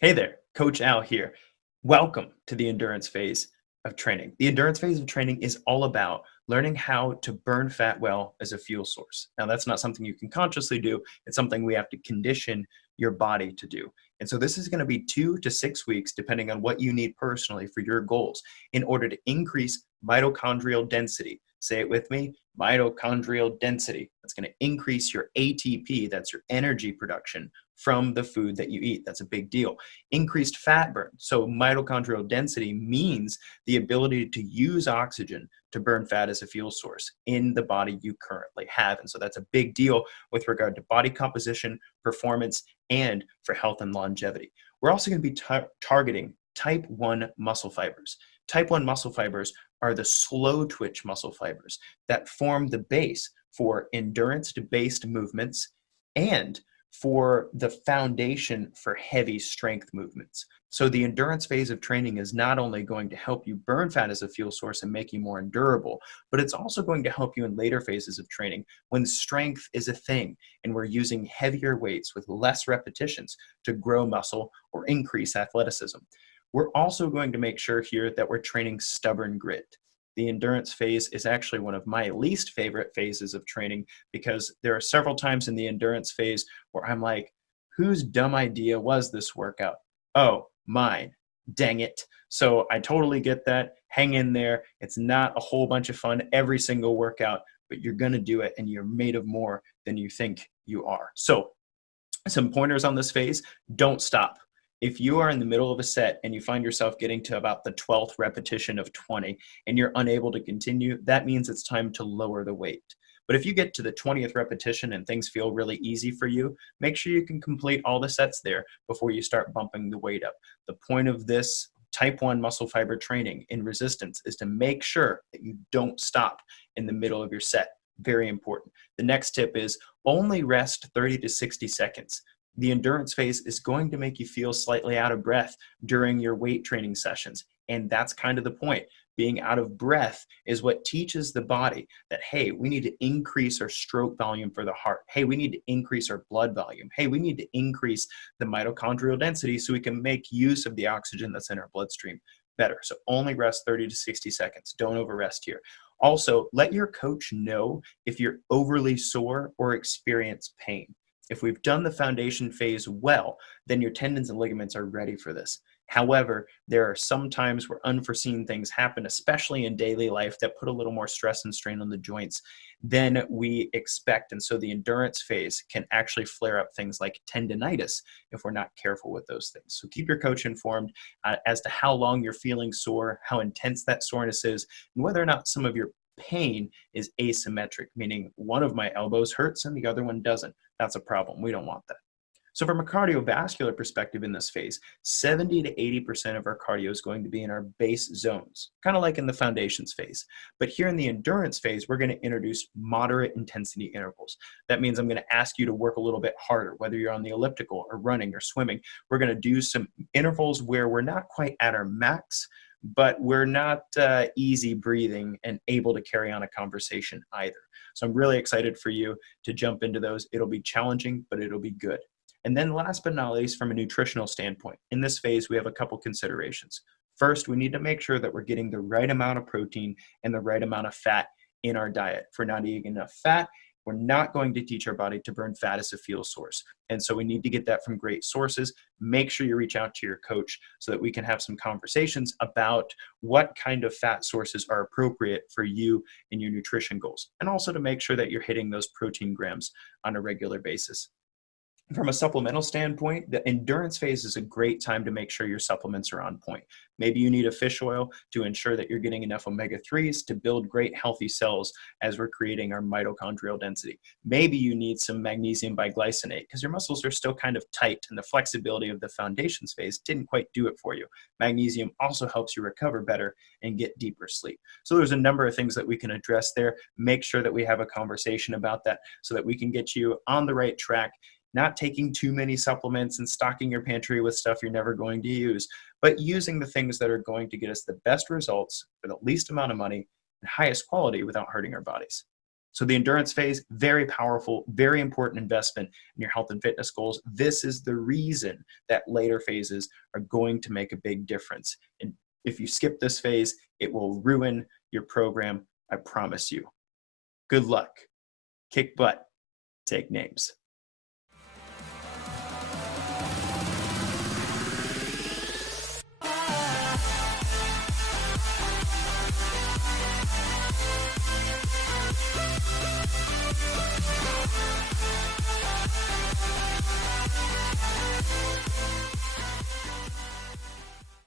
Hey there, Coach Al here. Welcome to the endurance phase of training. The endurance phase of training is all about learning how to burn fat well as a fuel source. Now, that's not something you can consciously do, it's something we have to condition your body to do. And so, this is going to be 2 to 6 weeks, depending on what you need personally for your goals, in order to increase mitochondrial density. Say it with me, mitochondrial density. That's going to increase your ATP, that's your energy production from the food that you eat. That's a big deal. Increased fat burn. So, mitochondrial density means the ability to use oxygen to burn fat as a fuel source in the body you currently have. And so, that's a big deal with regard to body composition, performance, and for health and longevity. We're also going to be targeting type 1 muscle fibers. Type 1 muscle fibers are the slow twitch muscle fibers that form the base for endurance based movements and for the foundation for heavy strength movements. So the endurance phase of training is not only going to help you burn fat as a fuel source and make you more endurable, but it's also going to help you in later phases of training when strength is a thing and we're using heavier weights with less repetitions to grow muscle or increase athleticism. We're also going to make sure here that we're training stubborn grit. The endurance phase is actually one of my least favorite phases of training because there are several times in the endurance phase where I'm like, whose dumb idea was this workout? Oh, mine. Dang it. So I totally get that. Hang in there. It's not a whole bunch of fun every single workout, but you're going to do it and you're made of more than you think you are. So some pointers on this phase: don't stop. If you are in the middle of a set and you find yourself getting to about the 12th repetition of 20 and you're unable to continue, that means it's time to lower the weight. But if you get to the 20th repetition and things feel really easy for you, make sure you can complete all the sets there before you start bumping the weight up. The point of this type 1 muscle fiber training in resistance is to make sure that you don't stop in the middle of your set. Very important. The next tip is only rest 30 to 60 seconds. The endurance phase is going to make you feel slightly out of breath during your weight training sessions. And that's kind of the point. Being out of breath is what teaches the body that, hey, we need to increase our stroke volume for the heart. Hey, we need to increase our blood volume. Hey, we need to increase the mitochondrial density so we can make use of the oxygen that's in our bloodstream better. So only rest 30 to 60 seconds. Don't overrest here. Also, let your coach know if you're overly sore or experience pain. If we've done the foundation phase well, then your tendons and ligaments are ready for this. However, there are some times where unforeseen things happen, especially in daily life, that put a little more stress and strain on the joints than we expect. And so the endurance phase can actually flare up things like tendonitis if we're not careful with those things. So keep your coach informed as to how long you're feeling sore, how intense that soreness is, and whether or not some of your pain is asymmetric, meaning one of my elbows hurts and the other one doesn't. That's a problem. We don't want that. So from a cardiovascular perspective in this phase, 70 to 80% of our cardio is going to be in our base zones, kind of like in the foundations phase. But here in the endurance phase, we're going to introduce moderate intensity intervals. That means I'm going to ask you to work a little bit harder, whether you're on the elliptical or running or swimming. We're going to do some intervals where we're not quite at our max, but we're not easy breathing and able to carry on a conversation either. So I'm really excited for you to jump into those. It'll be challenging, but it'll be good. And then last but not least, from a nutritional standpoint, in this phase, we have a couple considerations. First, we need to make sure that we're getting the right amount of protein and the right amount of fat in our diet. If we're not eating enough fat, we're not going to teach our body to burn fat as a fuel source. And so we need to get that from great sources. Make sure you reach out to your coach so that we can have some conversations about what kind of fat sources are appropriate for you and your nutrition goals. And also to make sure that you're hitting those protein grams on a regular basis. From a supplemental standpoint, the endurance phase is a great time to make sure your supplements are on point. Maybe you need a fish oil to ensure that you're getting enough omega-3s to build great healthy cells as we're creating our mitochondrial density. Maybe you need some magnesium biglycinate because your muscles are still kind of tight and the flexibility of the foundations phase didn't quite do it for you. Magnesium also helps you recover better and get deeper sleep. So there's a number of things that we can address there. Make sure that we have a conversation about that so that we can get you on the right track, not taking too many supplements and stocking your pantry with stuff you're never going to use, but using the things that are going to get us the best results for the least amount of money and highest quality without hurting our bodies. So the endurance phase, very powerful, very important investment in your health and fitness goals. This is the reason that later phases are going to make a big difference. And if you skip this phase, it will ruin your program. I promise you. Good luck. Kick butt. Take names.